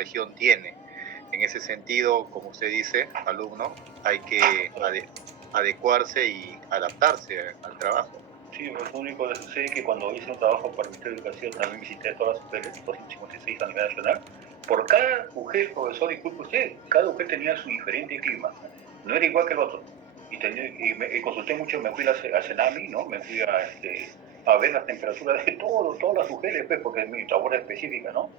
región tiene. En ese sentido, como usted dice, alumno, hay que adecuarse y adaptarse al trabajo. Sí, pues lo único que sucede es que cuando hice un trabajo para el Ministerio de Educación, también visité todas las UGEL, 256 a nivel nacional. Por cada UGEL, profesor, disculpe usted, cada UGEL tenía su diferente clima. No era igual que el otro. Y consulté mucho, me fui a Senami, ¿no? Me fui a ver las temperaturas de todas las UGELes, pues, porque es mi labor específica, ¿no?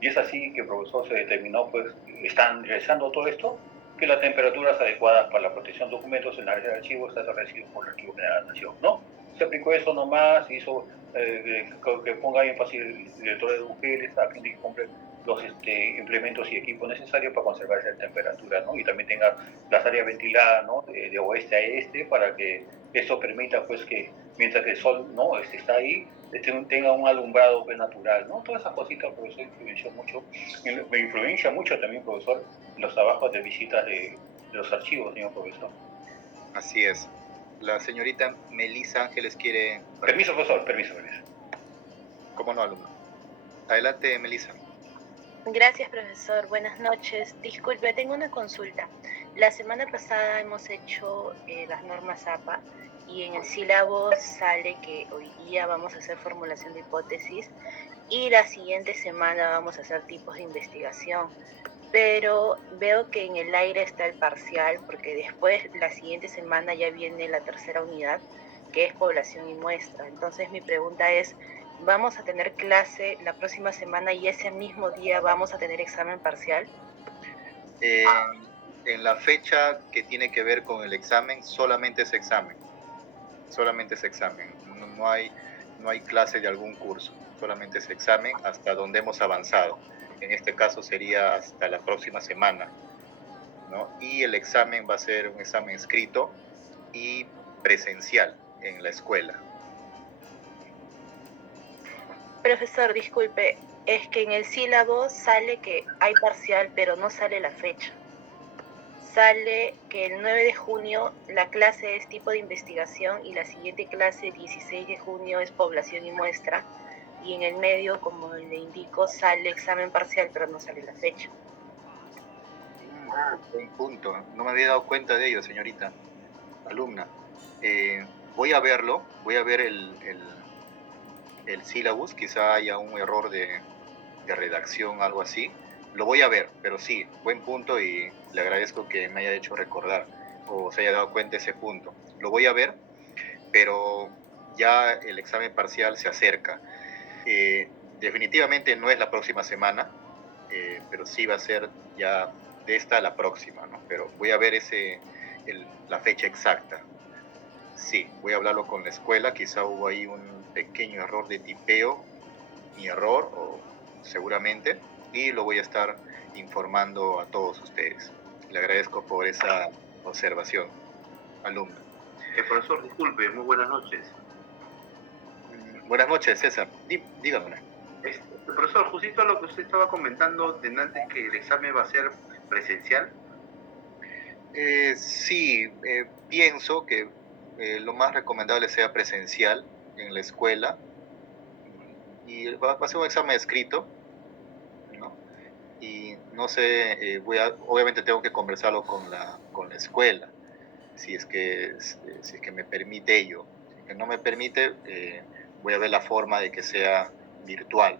Y es así que el profesor se determinó, pues, están realizando todo esto, que las temperaturas adecuadas para la protección de documentos en la área de archivos está establecido por el Archivo General de la Nación, ¿no? Se aplicó eso nomás, hizo que ponga énfasis el director de mujeres a fin de que compre los implementos y equipos necesarios para conservar esa temperatura, ¿no? Y también tenga las áreas ventiladas, ¿no? De oeste a este, para que eso permita, pues, que mientras que el sol, ¿no? Está ahí, tenga un alumbrado, pues, natural, ¿no? Todas esas cositas, profesor, me influencia mucho también, profesor, los trabajos de visitas de los archivos, señor profesor. Así es. La señorita Melisa Ángeles quiere... Permiso, profesor, permiso. ¿Cómo no, alumno? Adelante, Melisa. Gracias, profesor. Buenas noches. Disculpe, tengo una consulta. La semana pasada hemos hecho las normas APA y en el sílabo sale que hoy día vamos a hacer formulación de hipótesis y la siguiente semana vamos a hacer tipos de investigación. Pero veo que en el aire está el parcial porque después la siguiente semana ya viene la tercera unidad, que es población y muestra. Entonces mi pregunta es, ¿vamos a tener clase la próxima semana y ese mismo día vamos a tener examen parcial? En la fecha que tiene que ver con el examen, solamente es examen. Solamente es examen. No hay clase de algún curso. Solamente es examen hasta donde hemos avanzado. En este caso sería hasta la próxima semana, ¿no? Y el examen va a ser un examen escrito y presencial en la escuela. Profesor, disculpe, es que en el sílabo sale que hay parcial, pero no sale la fecha. Sale que el 9 de junio la clase es tipo de investigación y la siguiente clase, 16 de junio, es población y muestra. Y en el medio, como le indico, sale examen parcial, pero no sale la fecha. Buen punto. No me había dado cuenta de ello, señorita alumna. Voy a verlo, voy a ver el sílabus, quizá haya un error de redacción, algo así. Lo voy a ver, pero sí, buen punto y le agradezco que me haya hecho recordar o se haya dado cuenta de ese punto. Lo voy a ver, pero ya el examen parcial se acerca. Definitivamente no es la próxima semana, pero sí va a ser ya de esta a la próxima, ¿no? Pero voy a ver la fecha exacta. Sí, voy a hablarlo con la escuela, quizá hubo ahí un pequeño error de tipeo, mi error, o seguramente, y lo voy a estar informando a todos ustedes. Le agradezco por esa observación, alumno. Profesor, disculpe, muy buenas noches. Buenas noches, César. Dígame. Profesor, justito lo que usted estaba comentando de antes, que el examen va a ser presencial. Sí, pienso que lo más recomendable sea presencial en la escuela y va a ser un examen escrito, ¿no? Y no sé, obviamente tengo que conversarlo con la escuela, si es que me permite ello. Si es que no me permite, voy a ver la forma de que sea virtual.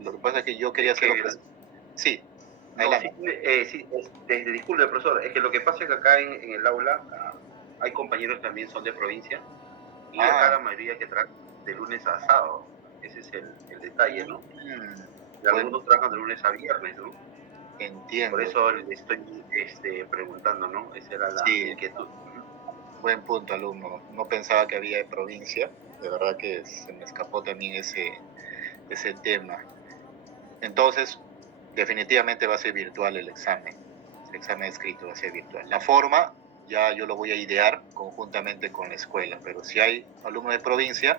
Lo que pasa es que yo quería hacerlo... Sí, adelante. Disculpe, profesor, es que lo que pasa es que acá en el aula hay compañeros que también son de provincia y acá la mayoría que trabajan de lunes a sábado. Ese es el detalle, ¿no? Y algunos trabajan de lunes a viernes, ¿no? Entiendo. Por eso le estoy preguntando, ¿no? Esa era la inquietud. Buen punto, alumno. No pensaba que había de provincia. De verdad que se me escapó también ese tema. Entonces, definitivamente va a ser virtual el examen. El examen escrito va a ser virtual. La forma ya yo lo voy a idear conjuntamente con la escuela, pero si hay alumnos de provincia,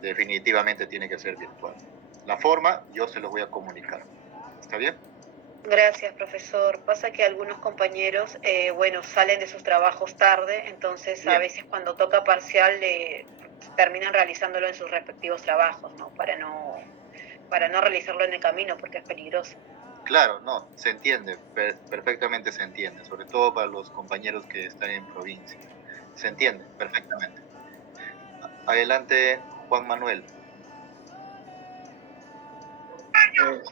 definitivamente tiene que ser virtual. La forma yo se los voy a comunicar. ¿Está bien? Gracias, profesor. Pasa que algunos compañeros, salen de sus trabajos tarde, entonces a veces cuando toca parcial terminan realizándolo en sus respectivos trabajos, ¿no? Para no realizarlo en el camino porque es peligroso. Claro, no, se entiende, perfectamente se entiende, sobre todo para los compañeros que están en provincia. Se entiende perfectamente. Adelante, Juan Manuel.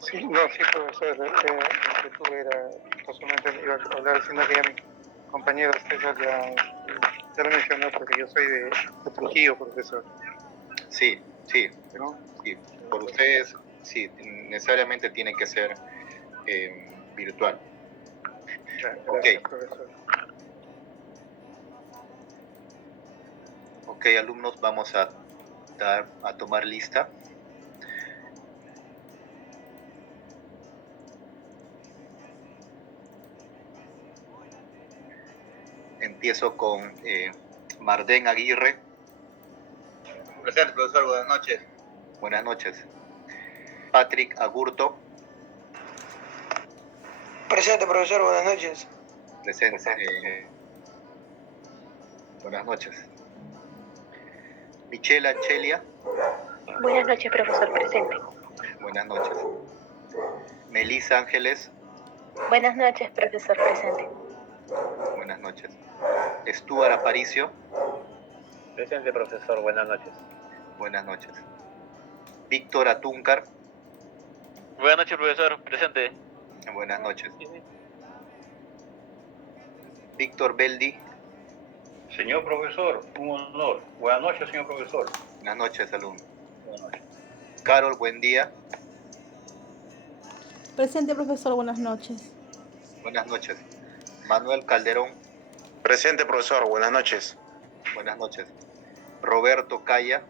Sí, no, sí, profesor, la inquietud era, casualmente iba a hablar, sino que ya mi compañero César ya lo mencionó, porque yo soy de Trujillo, profesor. Sí, sí, ¿No? sí, por ustedes, sí, necesariamente tiene que ser virtual. Gracias, profesor. Ok, alumnos, vamos a tomar lista. Empiezo con Marden Aguirre. Presente, profesor, buenas noches. Buenas noches. Patrick Agurto. Presente, profesor, buenas noches. Presente. Buenas noches. Michelle Anchelia. Buenas noches, profesor, presente. Buenas noches. Melissa Ángeles. Buenas noches, profesor, presente. Buenas noches. Stuart Aparicio. Presente, profesor, buenas noches. Buenas noches. Víctor Atúncar. Buenas noches, profesor, presente. Buenas noches. Víctor Beldi. Señor profesor, un honor. Buenas noches, señor profesor. Buenas noches, alumno. Buenas noches. Carol, buen día. Presente, profesor, buenas noches. Buenas noches. Manuel Calderón. Presente, profesor, buenas noches. Buenas noches. Roberto Calla.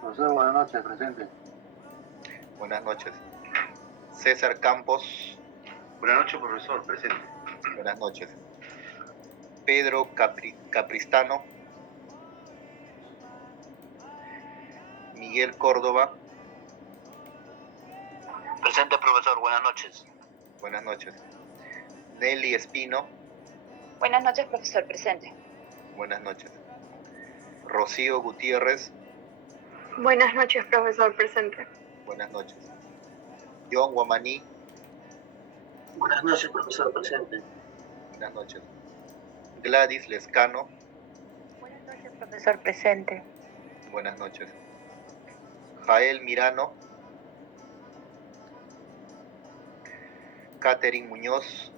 Profesor, buenas noches, presente. Buenas noches. César Campos. Buenas noches, profesor, presente. Buenas noches. Pedro Capristano. Miguel Córdoba. Presente, profesor, buenas noches. Buenas noches. Nelly Espino. Buenas noches, profesor, presente. Buenas noches. Rocío Gutiérrez. Buenas noches, profesor, presente. Buenas noches. John Guamaní. Buenas noches, profesor, presente. Buenas noches. Gladys Lescano. Buenas noches, profesor, presente. Buenas noches. Jael Mirano. Catherine Muñoz.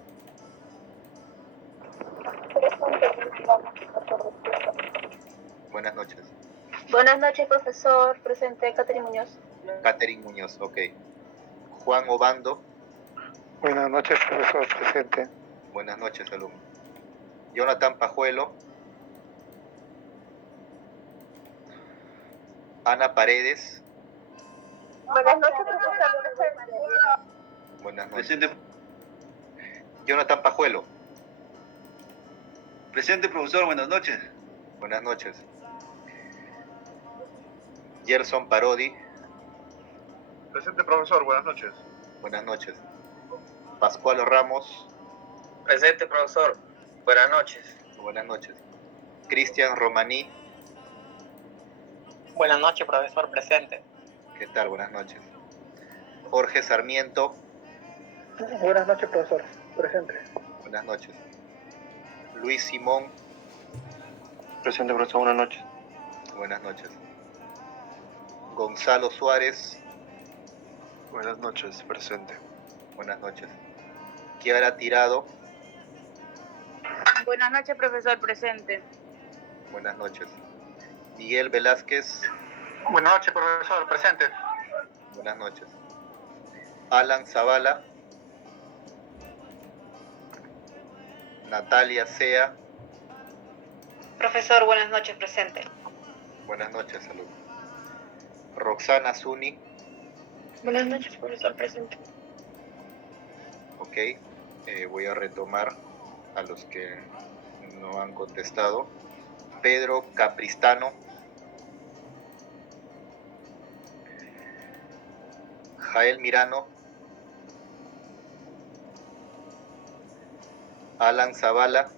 Buenas noches. Buenas noches, profesor, presente, Catherine Muñoz. Catherine Muñoz, ok. Juan Obando. Buenas noches, profesor, presente. Buenas noches, alumno. Jonathan Pajuelo. Ana Paredes. Buenas noches, profesor, presente. Buenas noches. Presente, Jonathan Pajuelo. presente, profesor, buenas noches. Buenas noches. Gerson Parodi. Presente, profesor, buenas noches. Buenas noches. Pascual Ramos. Presente, profesor, buenas noches. Buenas noches. Cristian Romaní. Buenas noches, profesor, presente. ¿Qué tal? Buenas noches. Jorge Sarmiento. Buenas noches, profesor, presente. Buenas noches. Luis Simón. Presente, profesor, buenas noches. Buenas noches. Gonzalo Suárez. Buenas noches, presente. Buenas noches. Kiara Tirado. Buenas noches, profesor, presente. Buenas noches. Miguel Velázquez. Buenas noches, profesor, presente. Buenas noches. Alan Zavala. Natalia Sea. Profesor, buenas noches, presente. Buenas noches, salud. Roxana Zuni. Buenas noches, profesor, presente. Ok. Voy a retomar a los que no han contestado. Pedro Capristano. Jael Mirano. Alan Zavala.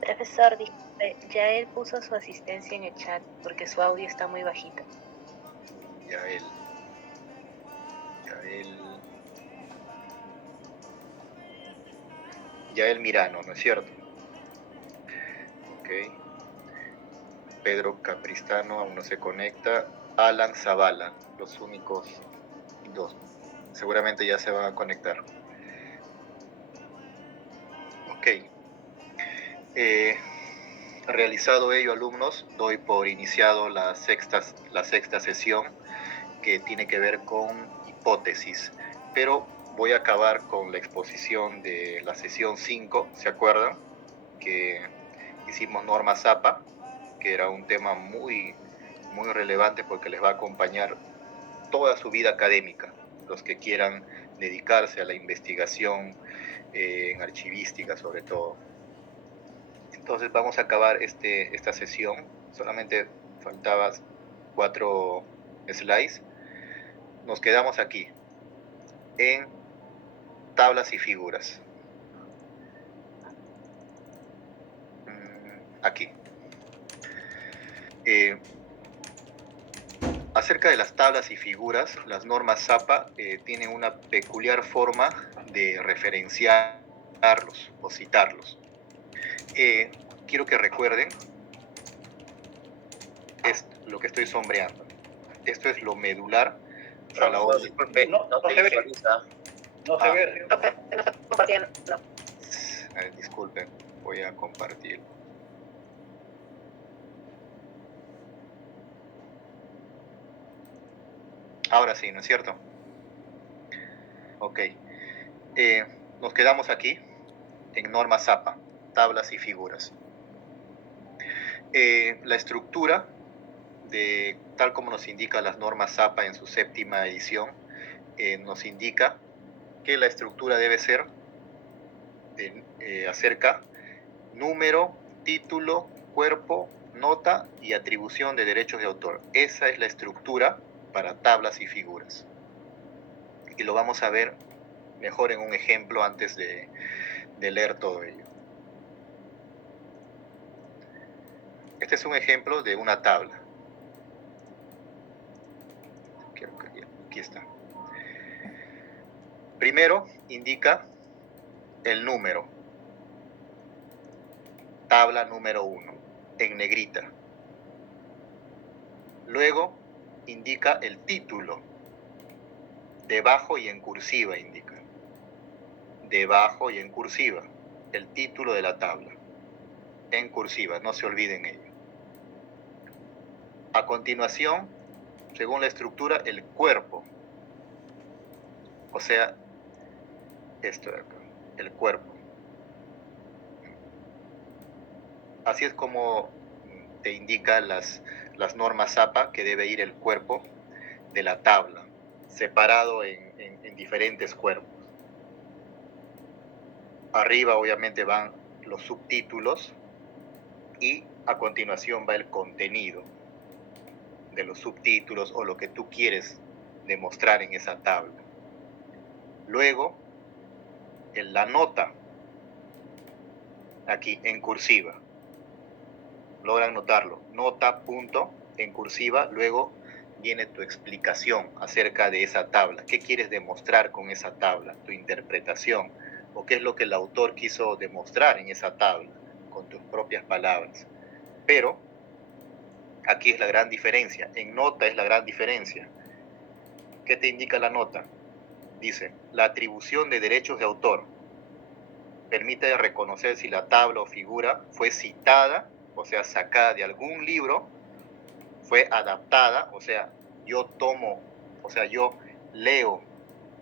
Profesor, disculpe, ya él puso su asistencia en el chat porque su audio está muy bajito. Yael. Yael Mirano, ¿no es cierto? Ok. Pedro Capristano aún no se conecta. Alan Zavala, los únicos dos. Seguramente ya se van a conectar. Ok. Realizado ello, alumnos, doy por iniciado la sexta sesión, que tiene que ver con hipótesis, pero voy a acabar con la exposición de la sesión 5, ¿se acuerdan? Que hicimos norma Zappa, que era un tema muy relevante porque les va a acompañar toda su vida académica, los que quieran dedicarse a la investigación en archivística sobre todo. Entonces vamos a acabar esta sesión, solamente faltaban 4 slides. Nos quedamos aquí, en tablas y figuras. Aquí. Acerca de las tablas y figuras, las normas Zappa tienen una peculiar forma de referenciarlos o citarlos. Quiero que recuerden lo que estoy sombreando. Esto es lo medular a la hora. Disculpe, no se visualiza. No se ve. Compartiendo. Disculpen, voy a compartir. Ahora sí, ¿no es cierto? Ok. Nos quedamos aquí en norma Zappa, tablas y figuras. La estructura, tal como nos indica las normas Zappa en su 7ª edición, nos indica que la estructura debe ser acerca número, título, cuerpo, nota y atribución de derechos de autor. Esa es la estructura para tablas y figuras. Y lo vamos a ver mejor en un ejemplo antes de leer todo ello. Este es un ejemplo de una tabla. Aquí está. Primero indica el número. Tabla número 1, en negrita. Luego indica el título. Debajo y en cursiva indica. Debajo y en cursiva. El título de la tabla. En cursiva, no se olviden ello. A continuación, según la estructura, el cuerpo. O sea, esto de acá, el cuerpo. Así es como te indica las normas Zappa, que debe ir el cuerpo de la tabla, separado en diferentes cuerpos. Arriba obviamente van los subtítulos y a continuación va el contenido de los subtítulos o lo que tú quieres demostrar en esa tabla. Luego, la nota, aquí en cursiva. Logran notarlo. Nota, punto, en cursiva. Luego viene tu explicación acerca de esa tabla. ¿Qué quieres demostrar con esa tabla? Tu interpretación. O qué es lo que el autor quiso demostrar en esa tabla, con tus propias palabras. Pero aquí es la gran diferencia. En nota es la gran diferencia. ¿Qué te indica la nota? Dice, la atribución de derechos de autor permite reconocer si la tabla o figura fue citada, o sea, sacada de algún libro, fue adaptada, o sea, yo leo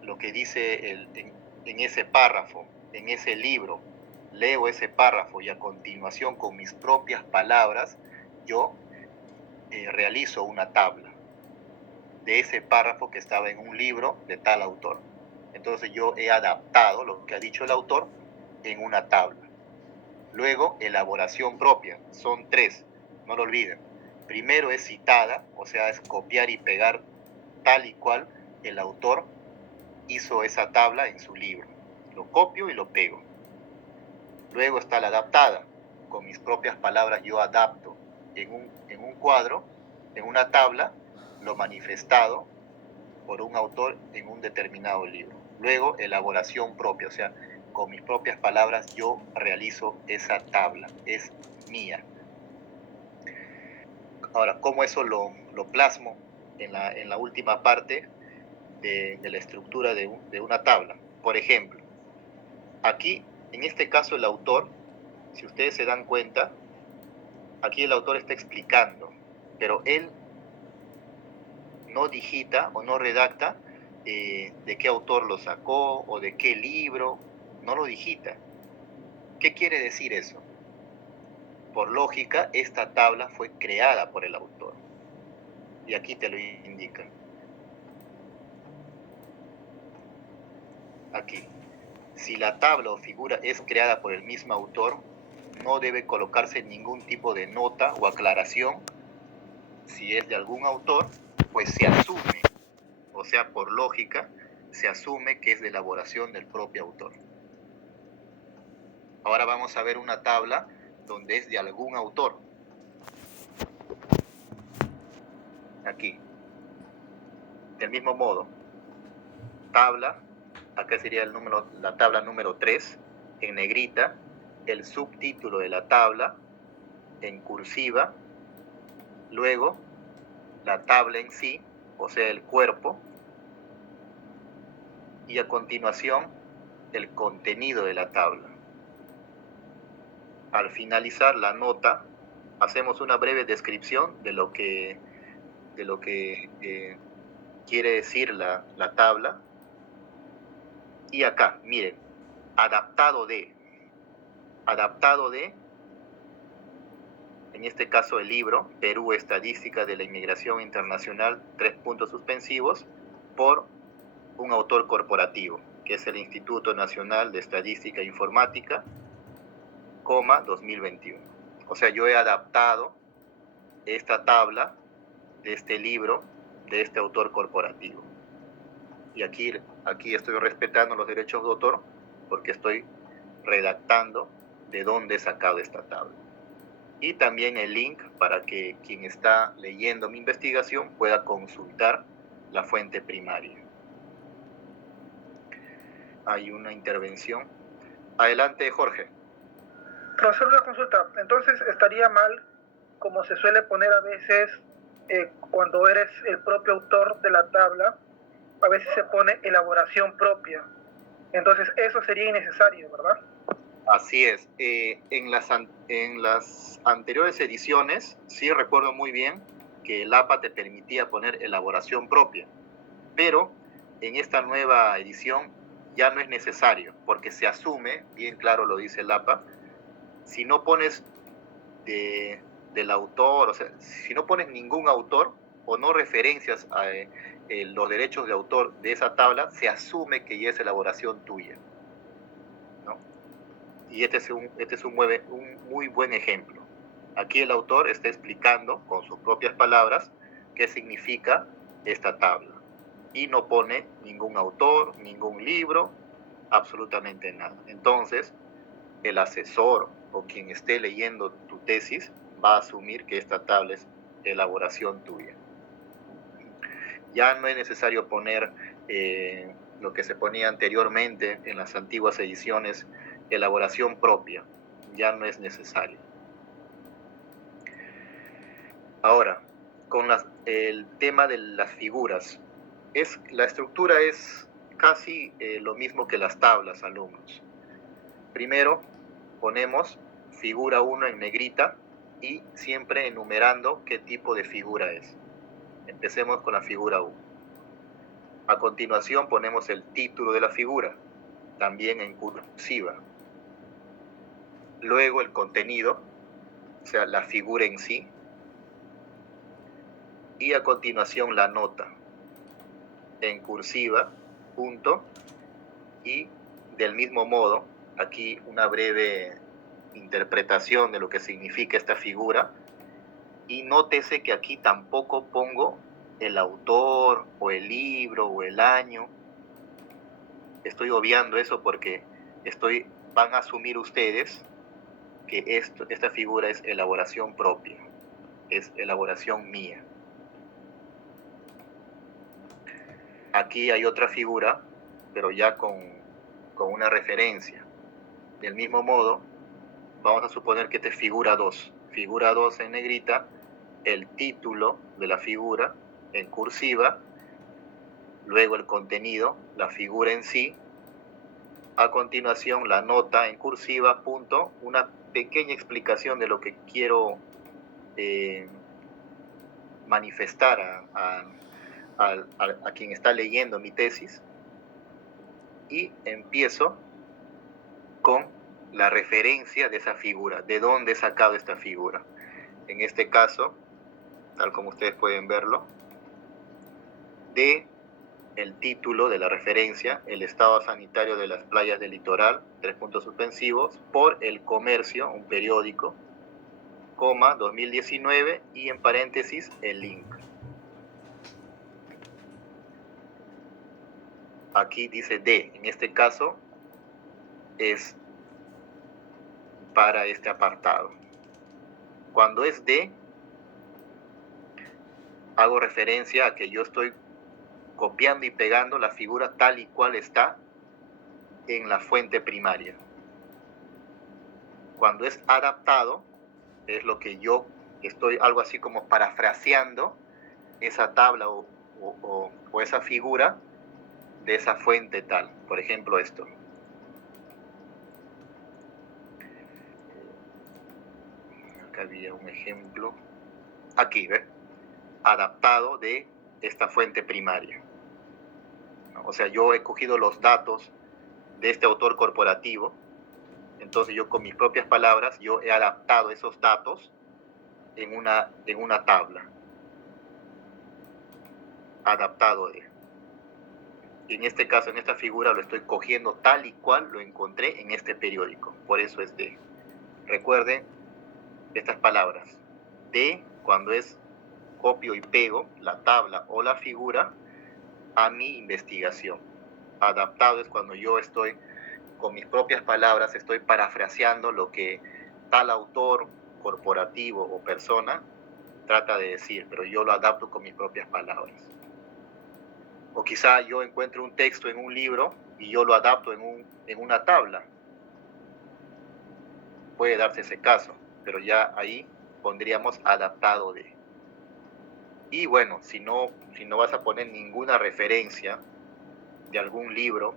lo que dice en ese párrafo, en ese libro, leo ese párrafo y a continuación con mis propias palabras, yo realizo una tabla de ese párrafo que estaba en un libro de tal autor. Entonces yo he adaptado lo que ha dicho el autor en una tabla. Luego, elaboración propia. Son 3, no lo olviden. Primero es citada, o sea, es copiar y pegar tal y cual el autor hizo esa tabla en su libro. Lo copio y lo pego. Luego está la adaptada. Con mis propias palabras yo adapto en un cuadro, en una tabla, lo manifestado por un autor en un determinado libro. Luego, elaboración propia, o sea, con mis propias palabras yo realizo esa tabla, es mía. Ahora, ¿cómo eso lo plasmo en la última parte de la estructura de una tabla? Por ejemplo, aquí, en este caso, el autor, si ustedes se dan cuenta, aquí el autor está explicando, pero él no digita o no redacta de qué autor lo sacó o de qué libro, no lo digita. ¿Qué quiere decir eso? Por lógica, esta tabla fue creada por el autor. Y aquí te lo indican. Aquí. Si la tabla o figura es creada por el mismo autor, no debe colocarse ningún tipo de nota o aclaración. Si es de algún autor, pues se asume, o sea, por lógica, se asume que es de elaboración del propio autor. Ahora vamos a ver una tabla donde es de algún autor. Aquí. Del mismo modo, tabla, acá sería la tabla número 3, en negrita, el subtítulo de la tabla, en cursiva, luego la tabla en sí, o sea, el cuerpo, y a continuación el contenido de la tabla. Al finalizar la nota, hacemos una breve descripción de lo que quiere decir la tabla. Y acá, miren, adaptado de, en este caso el libro, Perú, Estadística de la Inmigración Internacional, 3 puntos suspensivos, por un autor corporativo, que es el Instituto Nacional de Estadística e Informática, 2021. O sea, yo he adaptado esta tabla de este libro, de este autor corporativo. Y aquí estoy respetando los derechos de autor porque estoy redactando de dónde he sacado esta tabla. Y también el link para que quien está leyendo mi investigación pueda consultar la fuente primaria. Hay una intervención. Adelante, Jorge. Profesor, una consulta. Entonces, estaría mal, como se suele poner a veces cuando eres el propio autor de la tabla, a veces se pone elaboración propia. Entonces, eso sería innecesario, ¿verdad? Así es. En las anteriores ediciones, sí recuerdo muy bien que el APA te permitía poner elaboración propia, pero en esta nueva edición ya no es necesario, porque se asume, bien claro lo dice el APA, si no pones del autor, o sea, si no pones ningún autor o no referencias a los derechos de autor de esa tabla, se asume que ya es elaboración tuya, ¿no? Y este es un muy buen ejemplo. Aquí el autor está explicando con sus propias palabras qué significa esta tabla. Y no pone ningún autor, ningún libro, absolutamente nada. Entonces, el asesor o quien esté leyendo tu tesis va a asumir que esta tabla es elaboración tuya. Ya no es necesario poner lo que se ponía anteriormente en las antiguas ediciones, elaboración propia. Ya no es necesario. Ahora, con el tema de las figuras. La estructura es casi lo mismo que las tablas, alumnos. Primero, ponemos figura 1 en negrita y siempre enumerando qué tipo de figura es. Empecemos con la figura 1. A continuación ponemos el título de la figura, también en cursiva. Luego el contenido, o sea, la figura en sí. Y a continuación la nota, en cursiva, punto. Y del mismo modo, aquí una breve interpretación de lo que significa esta figura. Y nótese que aquí tampoco pongo el autor o el libro o el año. Estoy obviando eso porque van a asumir ustedes que esta figura es elaboración propia, es elaboración mía. Aquí hay otra figura pero ya con una referencia. Del mismo modo, vamos a suponer que esta es figura 2. Figura 2 en negrita, el título de la figura en cursiva, luego el contenido, la figura en sí, a continuación la nota en cursiva, punto, una pequeña explicación de lo que quiero manifestar a quien está leyendo mi tesis, y empiezo con la referencia de esa figura, de dónde he sacado esta figura. En este caso, tal como ustedes pueden verlo, de el título de la referencia, el estado sanitario de las playas del litoral, 3 puntos suspensivos, por El Comercio, un periódico, coma, 2019, y en paréntesis el link. Aquí dice D, en este caso es para este apartado. Cuando es D, hago referencia a que yo estoy copiando y pegando la figura tal y cual está en la fuente primaria. Cuando es adaptado, es lo que yo estoy algo así como parafraseando esa tabla o esa figura de esa fuente tal. Por ejemplo, esto. Acá había un ejemplo. Aquí, ¿ves? Adaptado de esta fuente primaria. O sea, yo he cogido los datos de este autor corporativo, entonces yo con mis propias palabras, yo he adaptado esos datos en una tabla. Adaptado de. Y en este caso, en esta figura, lo estoy cogiendo tal y cual lo encontré en este periódico. Por eso es de. Recuerden estas palabras. De, cuando es copio y pego la tabla o la figura a mi investigación. Adaptado es cuando yo estoy con mis propias palabras, estoy parafraseando lo que tal autor corporativo o persona trata de decir, pero yo lo adapto con mis propias palabras. O quizá yo encuentro un texto en un libro y yo lo adapto en una tabla. Puede darse ese caso, pero ya ahí pondríamos adaptado de. Y bueno, si no vas a poner ninguna referencia de algún libro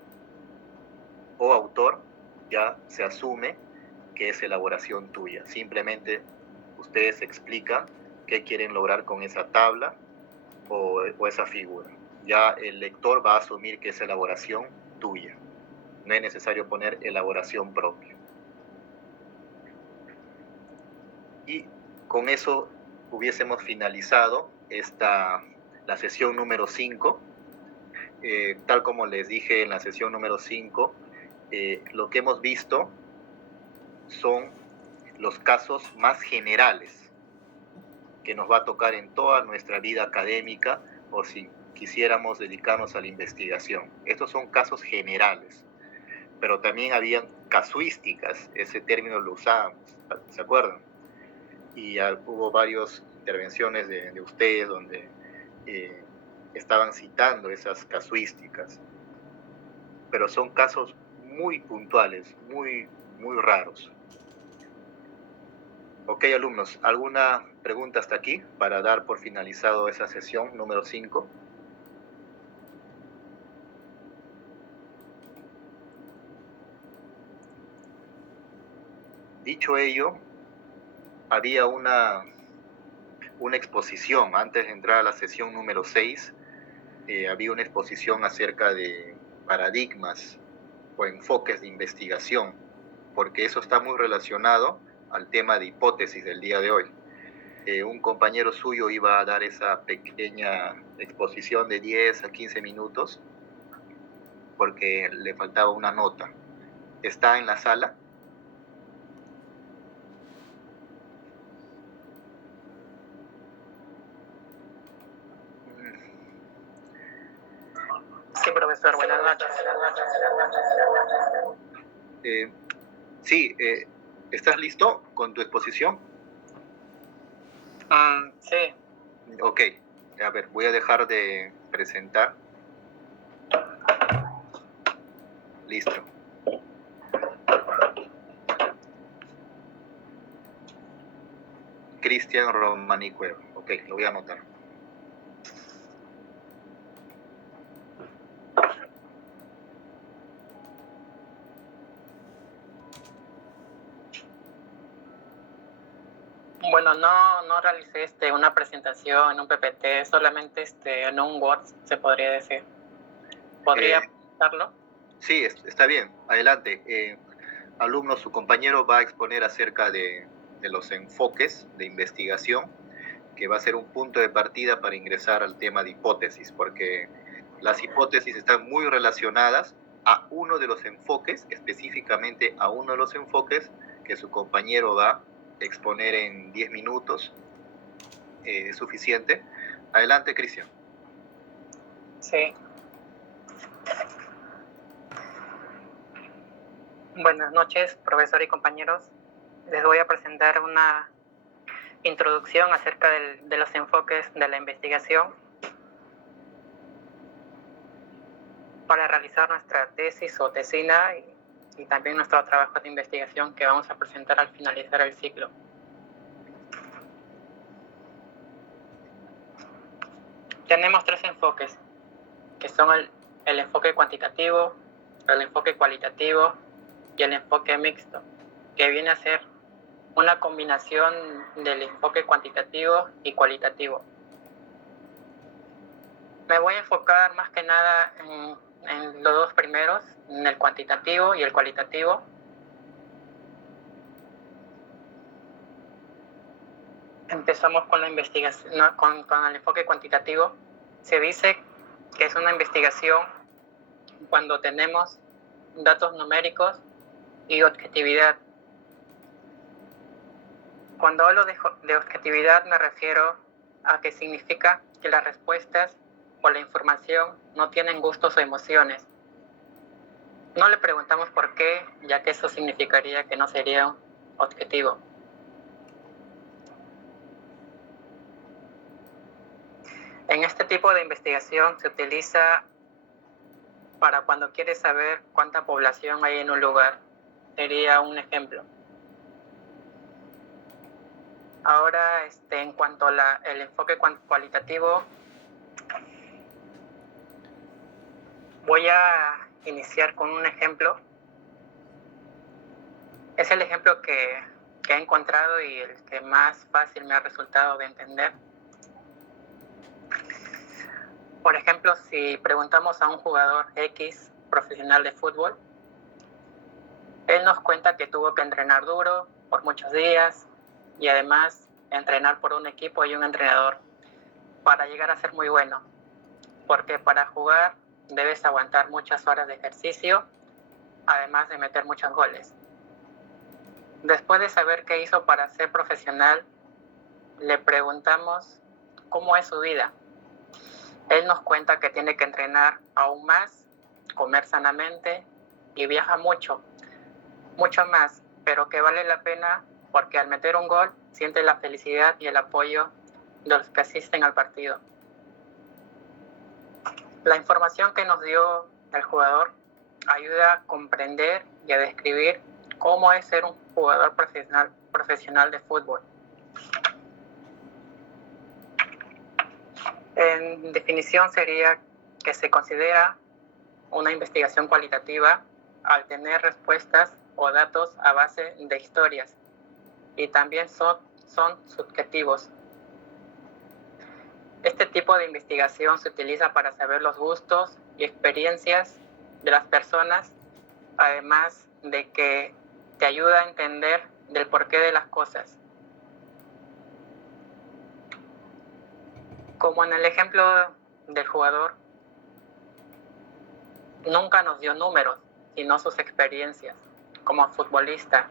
o autor, ya se asume que es elaboración tuya. Simplemente ustedes explican qué quieren lograr con esa tabla o esa figura. Ya el lector va a asumir que es elaboración tuya. No es necesario poner elaboración propia. Y con eso hubiésemos finalizado la sesión número 5. Tal como les dije en la sesión número 5, lo que hemos visto son los casos más generales que nos va a tocar en toda nuestra vida académica o si quisiéramos dedicarnos a la investigación. Estos son casos generales, pero también habían casuísticas, ese término lo usábamos, ¿se acuerdan? Y hubo varias intervenciones de ustedes donde estaban citando esas casuísticas, pero son casos muy puntuales, muy raros. Ok, alumnos, ¿alguna pregunta hasta aquí para dar por finalizado esa sesión número 5? Dicho ello, había una exposición, antes de entrar a la sesión número 6, había una exposición acerca de paradigmas o enfoques de investigación, porque eso está muy relacionado al tema de hipótesis del día de hoy. Un compañero suyo iba a dar esa pequeña exposición de 10 a 15 minutos, porque le faltaba una nota. ¿Está en la sala? Sí, profesor, buenas noches. Sí, ¿estás listo con tu exposición? Sí. Ok, a ver, voy a dejar de presentar. Listo. Cristian Romaní Cueva. Ok, lo voy a anotar. Bueno, no realicé una presentación en un PPT, solamente en un Word, se podría decir. ¿Podría presentarlo? Sí, está bien. Adelante. Alumno, su compañero va a exponer acerca de los enfoques de investigación, que va a ser un punto de partida para ingresar al tema de hipótesis, porque las hipótesis están muy relacionadas a uno de los enfoques, específicamente a uno de los enfoques que su compañero va a exponer en 10 minutos. ¿Es suficiente? Adelante, Cristian. Sí. Buenas noches, profesor y compañeros. Les voy a presentar una introducción acerca de los enfoques de la investigación para realizar nuestra tesis o tesina y también nuestro trabajo de investigación que vamos a presentar al finalizar el ciclo. Tenemos tres enfoques, que son el enfoque cuantitativo, el enfoque cualitativo y el enfoque mixto, que viene a ser una combinación del enfoque cuantitativo y cualitativo. Me voy a enfocar más que nada en los dos primeros, en el cuantitativo y el cualitativo. Empezamos con la investigación, con el enfoque cuantitativo. Se dice que es una investigación cuando tenemos datos numéricos y objetividad. Cuando hablo de objetividad me refiero a que significa que las respuestas o la información no tienen gustos o emociones. No le preguntamos por qué, ya que eso significaría que no sería objetivo. En este tipo de investigación se utiliza para cuando quieres saber cuánta población hay en un lugar. Sería un ejemplo. Ahora, en cuanto a el enfoque cualitativo, voy a iniciar con un ejemplo. Es el ejemplo que he encontrado y el que más fácil me ha resultado de entender. Por ejemplo, si preguntamos a un jugador X profesional de fútbol, él nos cuenta que tuvo que entrenar duro por muchos días y además entrenar por un equipo y un entrenador para llegar a ser muy bueno. Porque para jugar debes aguantar muchas horas de ejercicio, además de meter muchos goles. Después de saber qué hizo para ser profesional, le preguntamos cómo es su vida. Él nos cuenta que tiene que entrenar aún más, comer sanamente y viaja mucho más, pero que vale la pena porque al meter un gol siente la felicidad y el apoyo de los que asisten al partido. La información que nos dio el jugador ayuda a comprender y a describir cómo es ser un jugador profesional de fútbol. En definición sería que se considera una investigación cualitativa al tener respuestas o datos a base de historias y también son subjetivos. Este tipo de investigación se utiliza para saber los gustos y experiencias de las personas, además de que te ayuda a entender del porqué de las cosas. Como en el ejemplo del jugador, nunca nos dio números, sino sus experiencias como futbolista,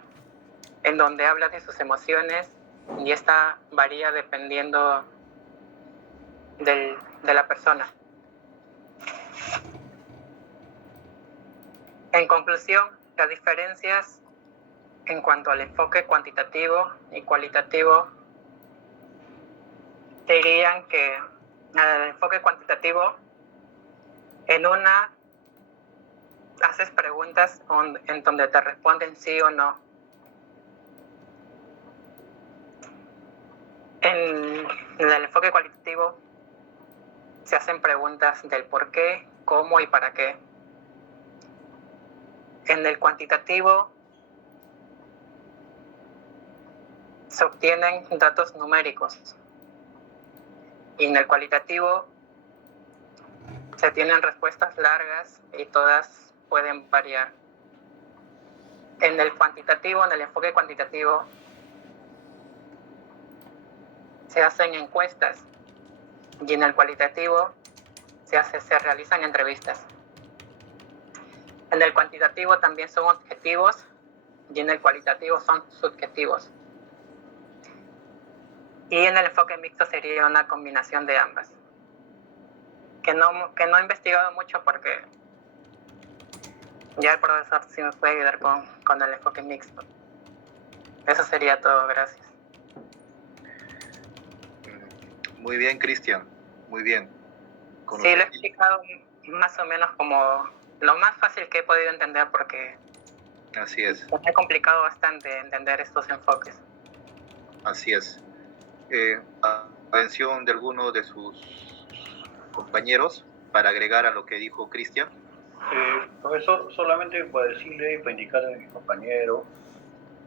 en donde habla de sus emociones y esta varía dependiendo de la persona. En conclusión, las diferencias en cuanto al enfoque cuantitativo y cualitativo dirían que el enfoque cuantitativo en una haces preguntas en donde te responden sí o no. En el enfoque cualitativo se hacen preguntas del por qué, cómo y para qué. En el cuantitativo se obtienen datos numéricos y en el cualitativo se tienen respuestas largas y todas pueden variar. En el cuantitativo, en el enfoque cuantitativo, se hacen encuestas y en el cualitativo se realizan entrevistas. En el cuantitativo también son objetivos y en el cualitativo son subjetivos. Y en el enfoque mixto sería una combinación de ambas. Que no he investigado mucho porque ya el profesor sí me puede ayudar con el enfoque mixto. Eso sería todo, gracias. Muy bien, Cristian, muy bien. Sí, lo he explicado más o menos como lo más fácil que he podido entender porque así es. Me ha complicado bastante entender estos enfoques. Así es. Atención de alguno de sus compañeros para agregar a lo que dijo Cristian. Profesor, solamente para decirle, para indicarle a mi compañero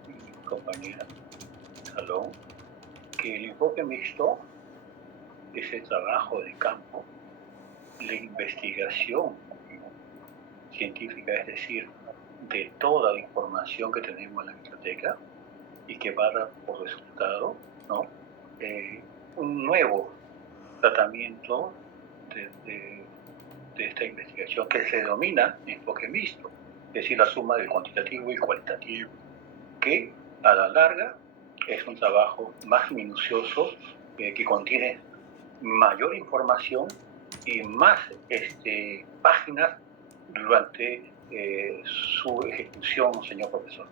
y mi compañera salón, que el enfoque mixto es el trabajo de campo, la investigación científica, es decir, de toda la información que tenemos en la biblioteca y que va a dar por resultado, ¿no? Un nuevo tratamiento de esta investigación que se denomina enfoque mixto, es decir, la suma del cuantitativo y cualitativo, que a la larga es un trabajo más minucioso, que contiene mayor información y más páginas durante su ejecución, señor profesor.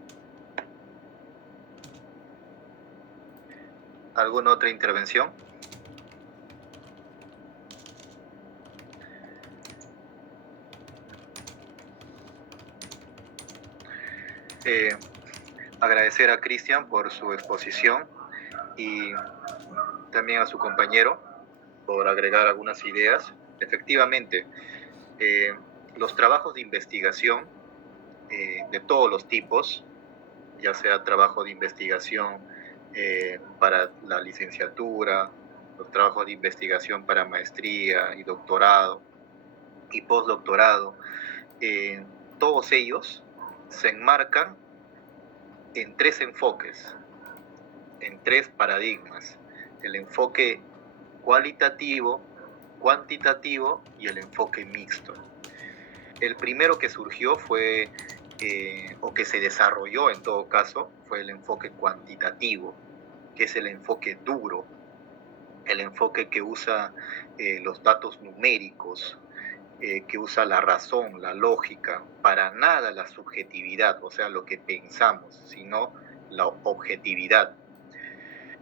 ¿Alguna otra intervención? Agradecer a Cristian por su exposición y también a su compañero por agregar algunas ideas. Efectivamente, los trabajos de investigación de todos los tipos, ya sea trabajo de investigación para la licenciatura, los trabajos de investigación para maestría y doctorado y postdoctorado, todos ellos se enmarcan en tres enfoques, en tres paradigmas: el enfoque cualitativo, cuantitativo y el enfoque mixto. El primero que surgió fue, o que se desarrolló en todo caso, fue el enfoque cuantitativo, que es el enfoque duro, el enfoque que usa los datos numéricos, que usa la razón, la lógica, para nada la subjetividad, o sea, lo que pensamos, sino la objetividad.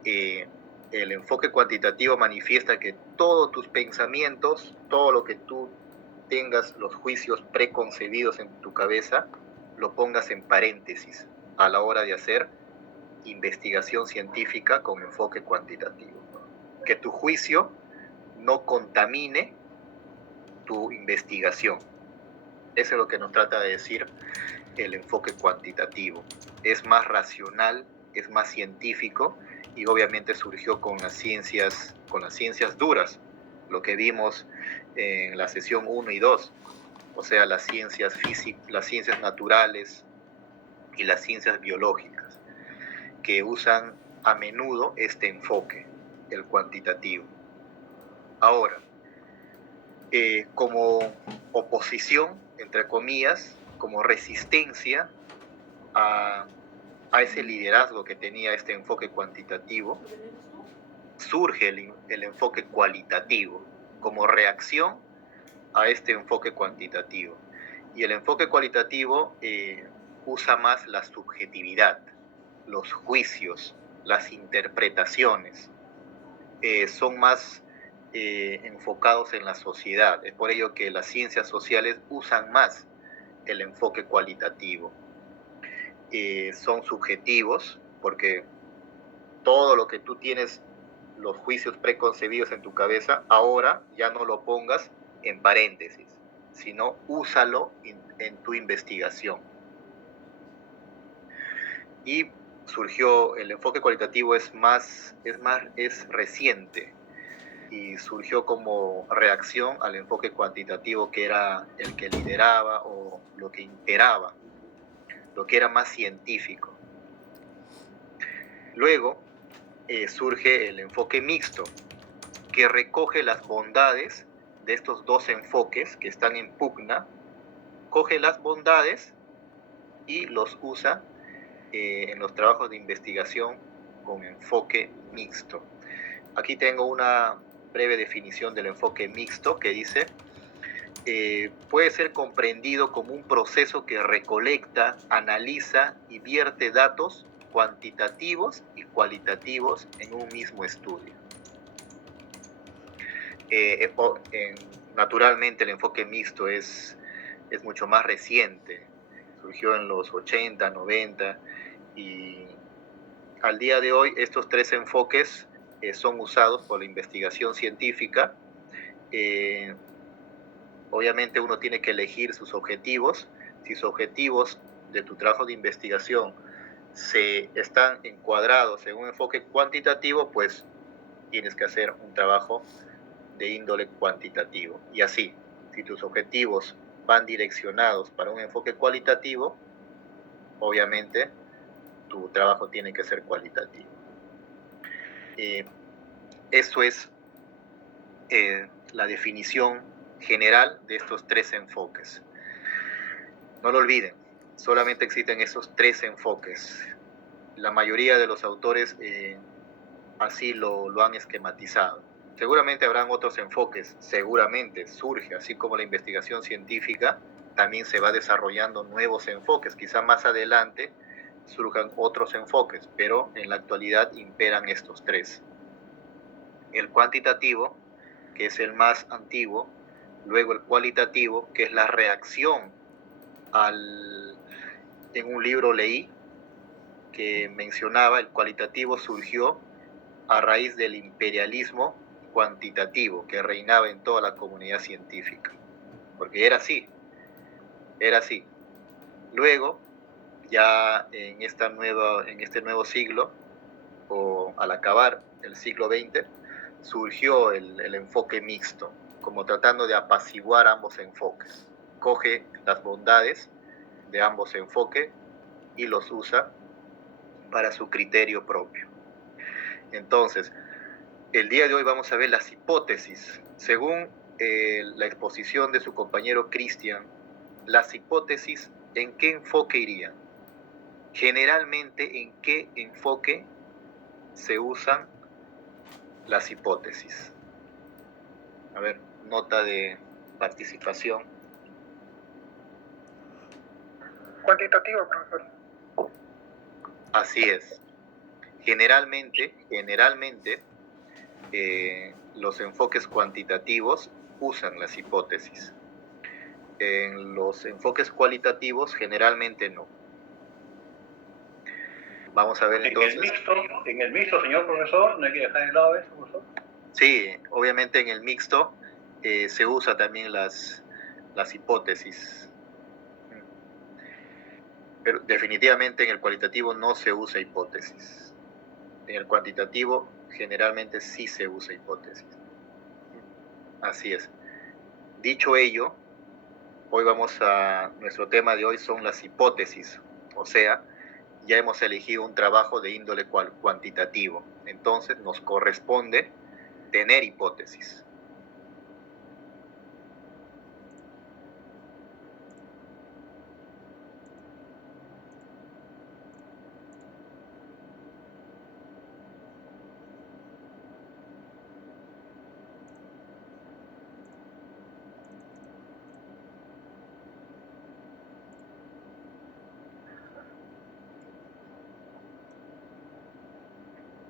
El enfoque cuantitativo manifiesta que todos tus pensamientos, todo lo que tú tengas, los juicios preconcebidos en tu cabeza, lo pongas en paréntesis a la hora de hacer investigación científica con enfoque cuantitativo. Que tu juicio no contamine tu investigación. Eso es lo que nos trata de decir el enfoque cuantitativo. Es más racional, es más científico y obviamente surgió con las ciencias duras, lo que vimos en la sesión 1 y 2, o sea, las ciencias físicas, las ciencias naturales y las ciencias biológicas, que usan a menudo este enfoque, el cuantitativo. Ahora, como oposición, entre comillas, como resistencia a ese liderazgo que tenía este enfoque cuantitativo, surge el enfoque cualitativo como reacción a este enfoque cuantitativo. Y el enfoque cualitativo usa más la subjetividad, los juicios, las interpretaciones, son más enfocados en la sociedad. Es por ello que las ciencias sociales usan más el enfoque cualitativo. Son subjetivos porque todo lo que tú tienes, los juicios preconcebidos en tu cabeza, ahora ya no lo pongas en paréntesis, sino úsalo en tu investigación. Y surgió, el enfoque cualitativo es reciente y surgió como reacción al enfoque cuantitativo, que era el que lideraba o lo que imperaba, lo que era más científico. Luego surge el enfoque mixto, que recoge las bondades de estos dos enfoques que están en pugna, coge las bondades y los usa en los trabajos de investigación con enfoque mixto. Aquí tengo una breve definición del enfoque mixto que dice: puede ser comprendido como un proceso que recolecta, analiza y vierte datos cuantitativos y cualitativos en un mismo estudio. Naturalmente el enfoque mixto es mucho más reciente, surgió en los 80, 90 y al día de hoy estos tres enfoques son usados por la investigación científica. Obviamente uno tiene que elegir sus objetivos. Si sus objetivos de tu trabajo de investigación se están encuadrados en un enfoque cuantitativo, pues tienes que hacer un trabajo de índole cuantitativo. Y así, si tus objetivos van direccionados para un enfoque cualitativo, obviamente tu trabajo tiene que ser cualitativo. Eso es la definición general de estos tres enfoques. No lo olviden, solamente existen esos tres enfoques. La mayoría de los autores así lo han esquematizado. Seguramente habrán otros enfoques, seguramente surge, así como la investigación científica, también se va desarrollando nuevos enfoques. Quizá más adelante surjan otros enfoques, pero en la actualidad imperan estos tres. El cuantitativo, que es el más antiguo, luego el cualitativo, que es la reacción en un libro leí que mencionaba, el cualitativo surgió a raíz del imperialismo cuantitativo que reinaba en toda la comunidad científica, porque era así. Luego, ya en este nuevo siglo, o al acabar el siglo XX, surgió el enfoque mixto, como tratando de apaciguar ambos enfoques. Coge las bondades de ambos enfoques y los usa para su criterio propio. Entonces, el día de hoy vamos a ver las hipótesis. Según la exposición de su compañero Cristian, las hipótesis, ¿en qué enfoque irían? Generalmente, ¿en qué enfoque se usan las hipótesis? A ver, nota de participación. Cuantitativo, profesor. Así es. Generalmente, los enfoques cuantitativos usan las hipótesis. En los enfoques cualitativos, generalmente no. Vamos a ver entonces. En el mixto, señor profesor, no hay que dejar de lado eso, profesor. Sí, obviamente en el mixto se usa también las hipótesis. Pero definitivamente en el cualitativo no se usa hipótesis. En el cuantitativo generalmente sí se usa hipótesis. Así es. Dicho ello, nuestro tema de hoy son las hipótesis. O sea, ya hemos elegido un trabajo de índole cuantitativo. Entonces nos corresponde tener hipótesis.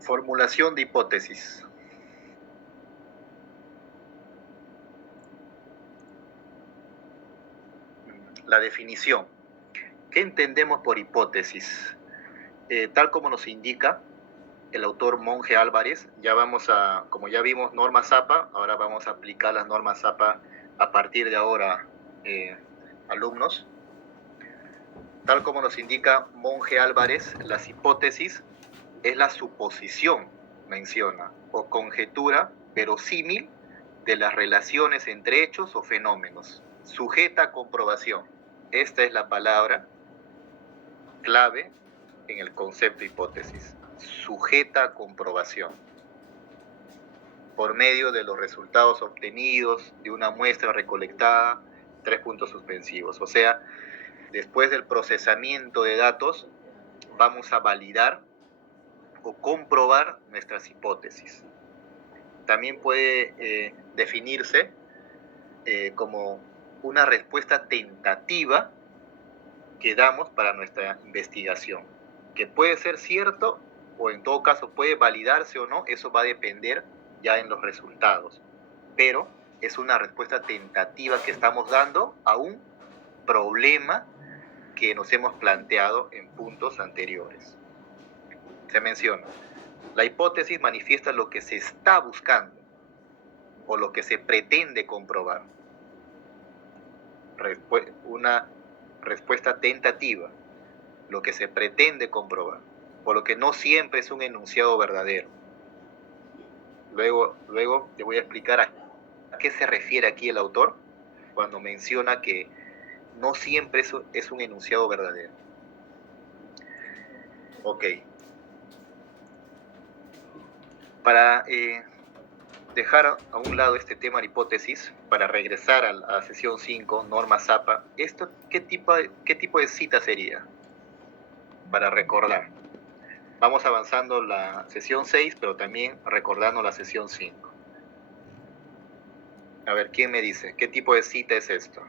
Formulación de hipótesis. la definición. ¿Qué entendemos por hipótesis? Tal como nos indica el autor Monge Álvarez, como ya vimos normas APA, ahora vamos a aplicar las normas APA a partir de ahora, alumnos. Tal como nos indica Monge Álvarez, las hipótesis es la suposición, menciona, o conjetura verosímil de las relaciones entre hechos o fenómenos, sujeta a comprobación. Esta es la palabra clave en el concepto hipótesis, sujeta a comprobación, por medio de los resultados obtenidos de una muestra recolectada, 3 puntos suspensivos. O sea, después del procesamiento de datos, vamos a validar o comprobar nuestras hipótesis. También puede definirse como una respuesta tentativa que damos para nuestra investigación, que puede ser cierto o en todo caso puede validarse o no, eso va a depender ya en los resultados, pero es una respuesta tentativa que estamos dando a un problema que nos hemos planteado en puntos anteriores. Se menciona, la hipótesis manifiesta lo que se está buscando o lo que se pretende comprobar. Una respuesta tentativa, lo que se pretende comprobar, por lo que no siempre es un enunciado verdadero. Luego te voy a explicar a qué se refiere aquí el autor cuando menciona que no siempre es un enunciado verdadero. Ok. Para dejar a un lado este tema de hipótesis, para regresar a la sesión 5, normas APA, ¿qué tipo de cita sería? Para recordar. Vamos avanzando la sesión 6, pero también recordando la sesión 5. A ver, ¿quién me dice? ¿Qué tipo de cita es esto?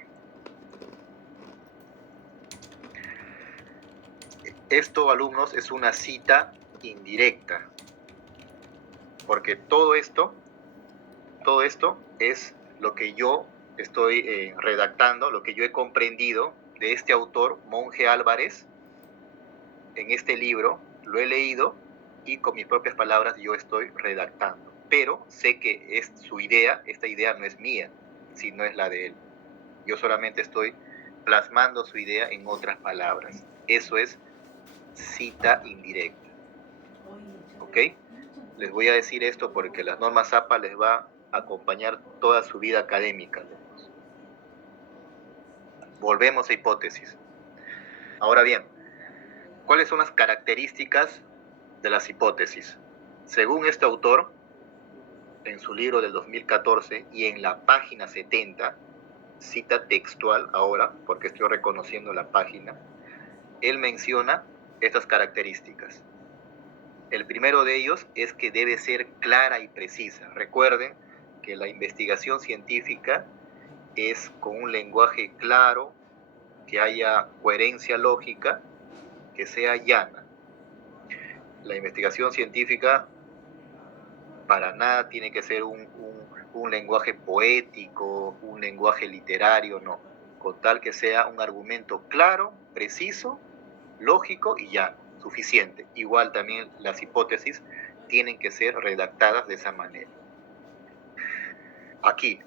Esto, alumnos, es una cita indirecta. Porque todo esto es lo que yo estoy redactando, lo que yo he comprendido de este autor, Monge Álvarez, en este libro, lo he leído y con mis propias palabras yo estoy redactando. Pero sé que es su idea, esta idea no es mía, sino es la de él. Yo solamente estoy plasmando su idea en otras palabras. Eso es cita indirecta. ¿Ok? Les voy a decir esto porque las normas APA les va a acompañar toda su vida académica. Volvemos a hipótesis. Ahora bien, ¿cuáles son las características de las hipótesis? Según este autor, en su libro del 2014 y en la página 70, cita textual ahora, porque estoy reconociendo la página, él menciona estas características. El primero de ellos es que debe ser clara y precisa. Recuerden que la investigación científica es con un lenguaje claro, que haya coherencia lógica, que sea llana. La investigación científica para nada tiene que ser un lenguaje poético, un lenguaje literario, no. Con tal que sea un argumento claro, preciso, lógico y llano, suficiente. Igual también las hipótesis tienen que ser redactadas de esa manera. Aquí,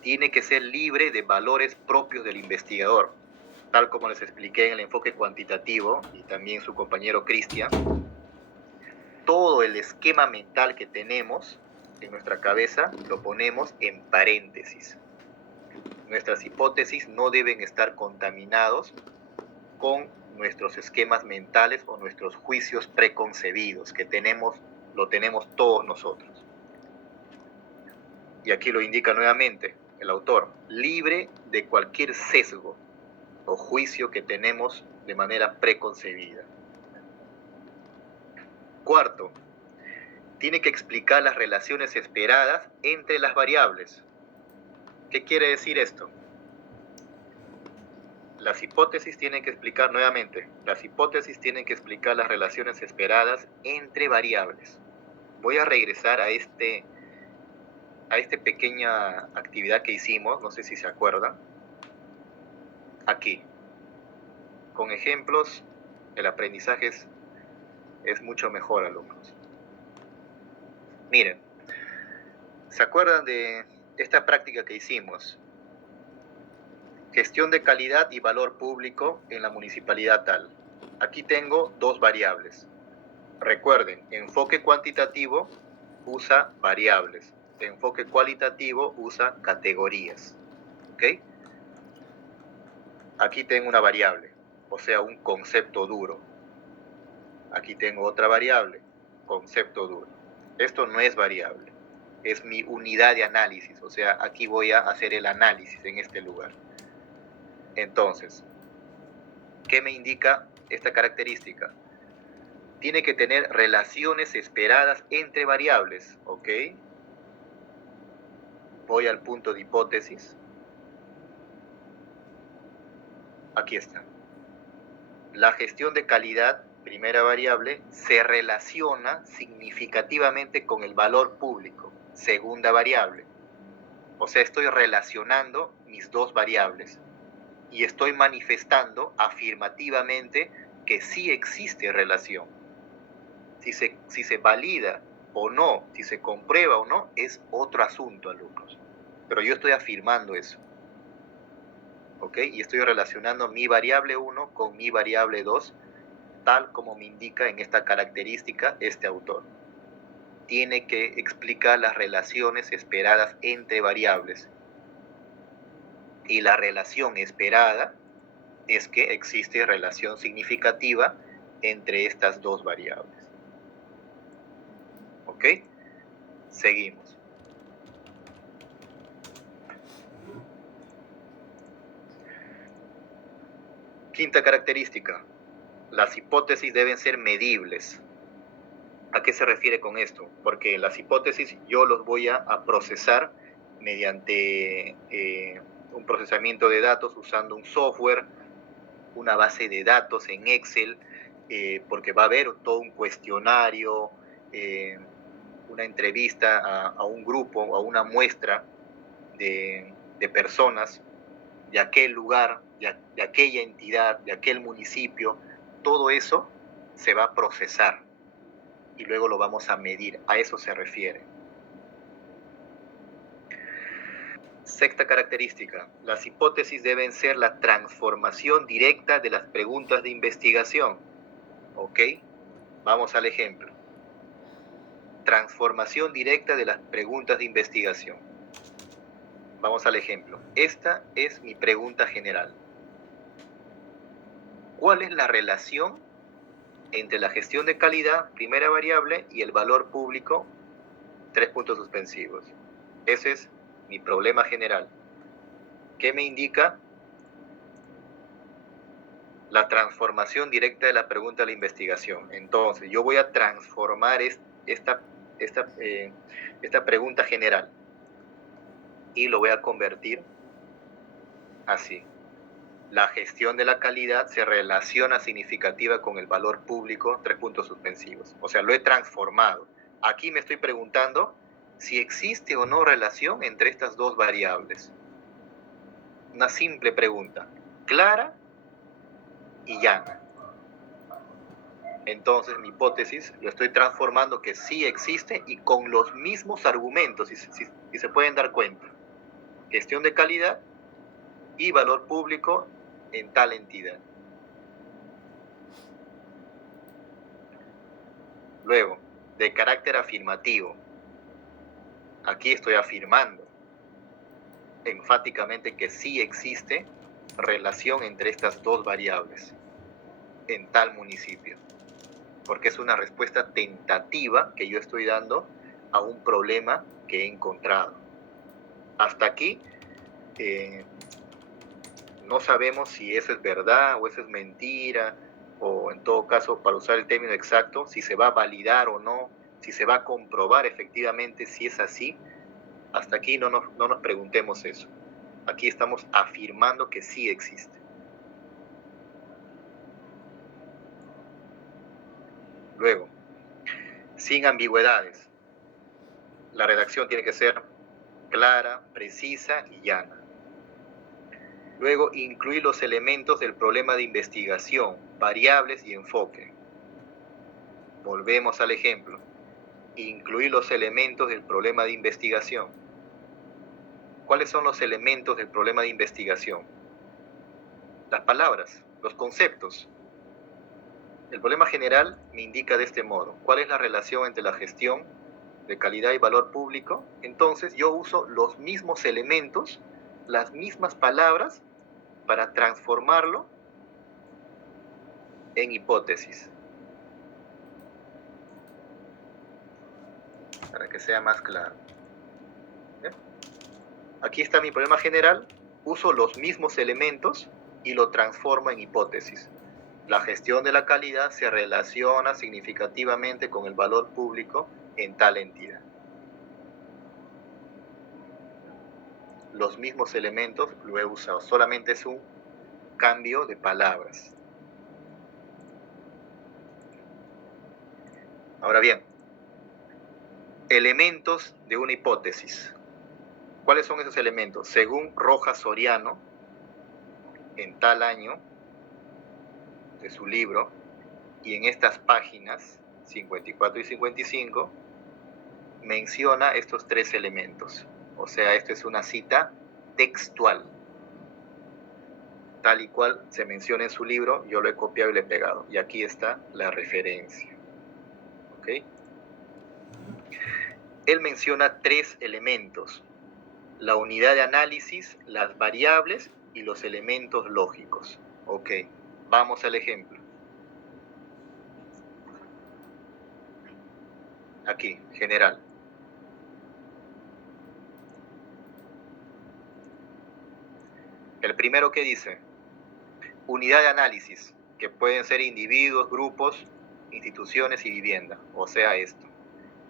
tiene que ser libre de valores propios del investigador, tal como les expliqué en el enfoque cuantitativo y también su compañero Cristian. Todo el esquema mental que tenemos en nuestra cabeza lo ponemos en paréntesis. Nuestras hipótesis no deben estar contaminados con nuestros esquemas mentales o nuestros juicios preconcebidos que lo tenemos todos nosotros. Y aquí lo indica nuevamente el autor, libre de cualquier sesgo o juicio que tenemos de manera preconcebida. Cuarto, tiene que explicar las relaciones esperadas entre las variables. ¿Qué quiere decir esto? Las hipótesis tienen que explicar nuevamente, las hipótesis tienen que explicar las relaciones esperadas entre variables. Voy a regresar a esta pequeña actividad que hicimos, no sé si se acuerdan. Aquí, con ejemplos el aprendizaje es mucho mejor, alumnos. Miren, ¿se acuerdan de esta práctica que hicimos? Gestión de calidad y valor público en la municipalidad tal. Aquí tengo dos variables. Recuerden, enfoque cuantitativo usa variables. Enfoque cualitativo usa categorías. ¿Ok? Aquí tengo una variable, o sea, un concepto duro. Aquí tengo otra variable, concepto duro. Esto no es variable, es mi unidad de análisis, o sea, aquí voy a hacer el análisis en este lugar. Entonces, ¿qué me indica esta característica? Tiene que tener relaciones esperadas entre variables, ¿ok? Voy al punto de hipótesis. Aquí está. La gestión de calidad, primera variable, se relaciona significativamente con el valor público, segunda variable. O sea, estoy relacionando mis dos variables y estoy manifestando afirmativamente que sí existe relación. Si se valida o no, si se comprueba o no, es otro asunto, alumnos. Pero yo estoy afirmando eso. ¿Ok? Y estoy relacionando mi variable 1 con mi variable 2, tal como me indica en esta característica este autor. Tiene que explicar las relaciones esperadas entre variables. Y la relación esperada es que existe relación significativa entre estas dos variables. ¿Ok? Seguimos. Quinta característica. Las hipótesis deben ser medibles. ¿A qué se refiere con esto? Porque las hipótesis yo los voy a procesar mediante un procesamiento de datos usando un software, una base de datos en Excel, porque va a haber todo un cuestionario, una entrevista a un grupo, a una muestra de personas de aquel lugar, de aquella entidad, de aquel municipio. Todo eso se va a procesar y luego lo vamos a medir. A eso se refiere. Sexta característica. Las hipótesis deben ser la transformación directa de las preguntas de investigación. ¿Ok? Vamos al ejemplo. Transformación directa de las preguntas de investigación. Vamos al ejemplo. Esta es mi pregunta general. ¿Cuál es la relación entre la gestión de calidad, primera variable, y el valor público, 3 puntos suspensivos? Ese es mi problema general. ¿Qué me indica? La transformación directa de la pregunta de la investigación. Entonces, yo voy a transformar esta pregunta general y lo voy a convertir así. La gestión de la calidad se relaciona significativa con el valor público, 3 puntos suspensivos. O sea, lo he transformado. Aquí me estoy preguntando si existe o no relación entre estas dos variables. Una simple pregunta, clara y llana. Entonces, mi hipótesis lo estoy transformando que sí existe y con los mismos argumentos, si se pueden dar cuenta. Gestión de calidad y valor público en tal entidad. Luego, de carácter afirmativo. Aquí estoy afirmando enfáticamente que sí existe relación entre estas dos variables en tal municipio, porque es una respuesta tentativa que yo estoy dando a un problema que he encontrado. Hasta aquí no sabemos si eso es verdad o eso es mentira, o en todo caso, para usar el término exacto, si se va a validar o no, si se va a comprobar efectivamente si es así. Hasta aquí no nos preguntemos eso. Aquí estamos afirmando que sí existe. Luego, sin ambigüedades. La redacción tiene que ser clara, precisa y llana. Luego, incluir los elementos del problema de investigación, variables y enfoque. Volvemos al ejemplo. Incluir los elementos del problema de investigación. ¿Cuáles son los elementos del problema de investigación? Las palabras, los conceptos. El problema general me indica de este modo. ¿Cuál es la relación entre la gestión de calidad y valor público? Entonces yo uso los mismos elementos, las mismas palabras para transformarlo en hipótesis. Para que sea más claro. ¿Bien? Aquí está mi problema general. Uso los mismos elementos y lo transformo en hipótesis. La gestión de la calidad se relaciona significativamente con el valor público en tal entidad. Los mismos elementos lo he usado, solamente es un cambio de palabras. Ahora bien, elementos de una hipótesis. ¿Cuáles son esos elementos? Según Rojas Soriano, en tal año de su libro, y en estas páginas 54 y 55, menciona estos tres elementos. O sea, esto es una cita textual. Tal y cual se menciona en su libro, yo lo he copiado y lo he pegado. Y aquí está la referencia. ¿Ok? Él menciona tres elementos: la unidad de análisis, las variables y los elementos lógicos. Ok, vamos al ejemplo. Aquí, general. El primero que dice, unidad de análisis, que pueden ser individuos, grupos, instituciones y vivienda. O sea, esto,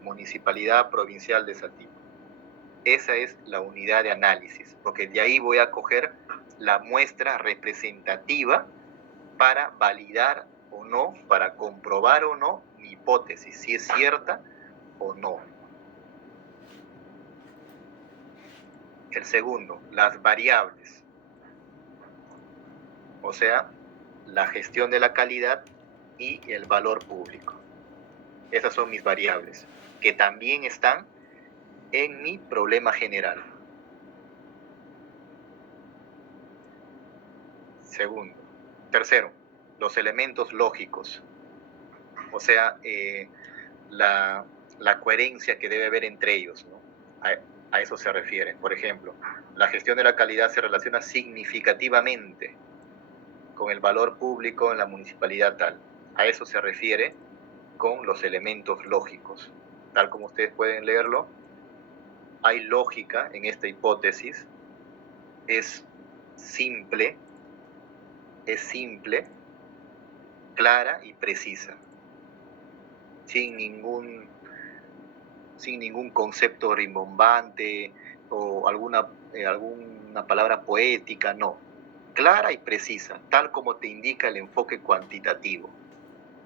Municipalidad Provincial de Satipo. Esa es la unidad de análisis, porque de ahí voy a coger la muestra representativa para validar o no, para comprobar o no mi hipótesis, si es cierta o no. El segundo, las variables. O sea, la gestión de la calidad y el valor público. Esas son mis variables, que también están en mi problema general. Segundo. Tercero, los elementos lógicos. O sea, la coherencia que debe haber entre ellos, ¿no? A eso se refiere. Por ejemplo, la gestión de la calidad se relaciona significativamente con el valor público en la municipalidad tal. A eso se refiere con los elementos lógicos. Tal como ustedes pueden leerlo, hay lógica en esta hipótesis, es simple, clara y precisa, sin ningún concepto rimbombante o alguna palabra poética, no. Clara y precisa, tal como te indica el enfoque cuantitativo.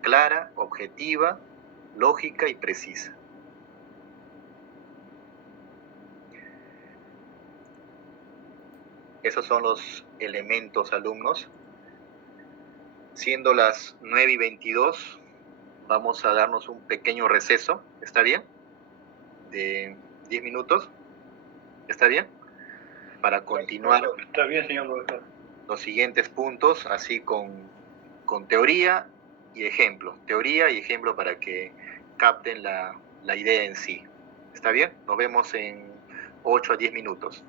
Clara, objetiva, lógica y precisa. Esos son los elementos, alumnos. Siendo las 9:22, vamos a darnos un pequeño receso. ¿Está bien? De 10 minutos. ¿Está bien? Para continuar. Está bien, señor profesor. Los siguientes puntos, así con teoría y ejemplo. Teoría y ejemplo para que capten la idea en sí. ¿Está bien? Nos vemos en 8 a 10 minutos.